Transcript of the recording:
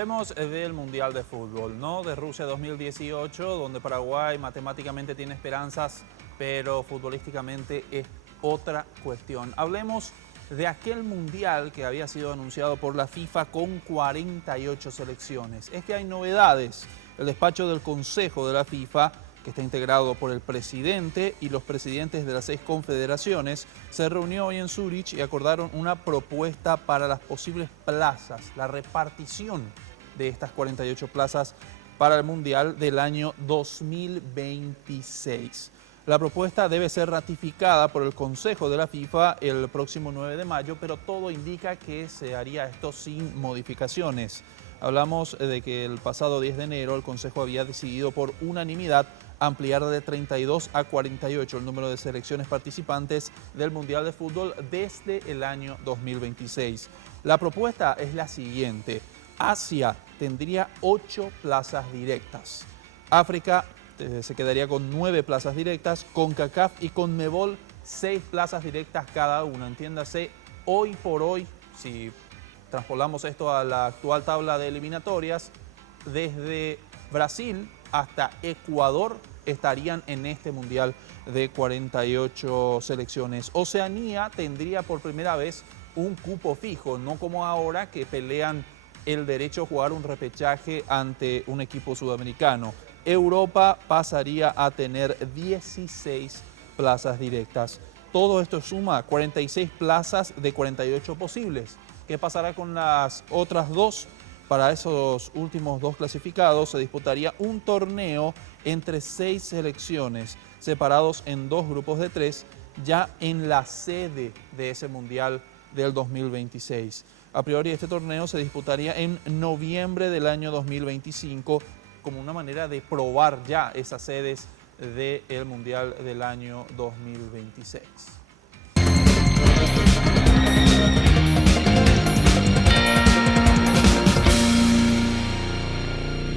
Hablemos del Mundial de Fútbol, ¿no? De Rusia 2018, donde Paraguay matemáticamente tiene esperanzas, pero futbolísticamente es otra cuestión. Hablemos de aquel Mundial que había sido anunciado por la FIFA con 48 selecciones. Es que hay novedades. El despacho del Consejo de la FIFA, que está integrado por el presidente y los presidentes de las 6 confederaciones, se reunió hoy en Zúrich y acordaron una propuesta para las posibles plazas, la repartición de estas 48 plazas para el Mundial del año 2026. La propuesta debe ser ratificada por el Consejo de la FIFA el próximo 9 de mayo, pero todo indica que se haría esto sin modificaciones. Hablamos de que el pasado 10 de enero el Consejo había decidido por unanimidad ampliar de 32 a 48 el número de selecciones participantes del Mundial de Fútbol desde el año 2026. La propuesta es la siguiente: Asia tendría 8 plazas directas, África se quedaría con 9 plazas directas, CONCACAF y CONMEBOL 6 plazas directas cada una. Entiéndase, hoy por hoy, si traspolamos esto a la actual tabla de eliminatorias, desde Brasil hasta Ecuador estarían en este Mundial de 48 selecciones. Oceanía tendría por primera vez un cupo fijo, no como ahora que pelean el derecho a jugar un repechaje ante un equipo sudamericano. Europa pasaría a tener 16 plazas directas. Todo esto suma 46 plazas de 48 posibles. ¿Qué pasará con las otras 2? Para esos últimos 2 clasificados se disputaría un torneo entre 6 selecciones, separados en 2 grupos de 3, ya en la sede de ese Mundial del 2026. A priori este torneo se disputaría en noviembre del año 2025 como una manera de probar ya esas sedes del Mundial del año 2026.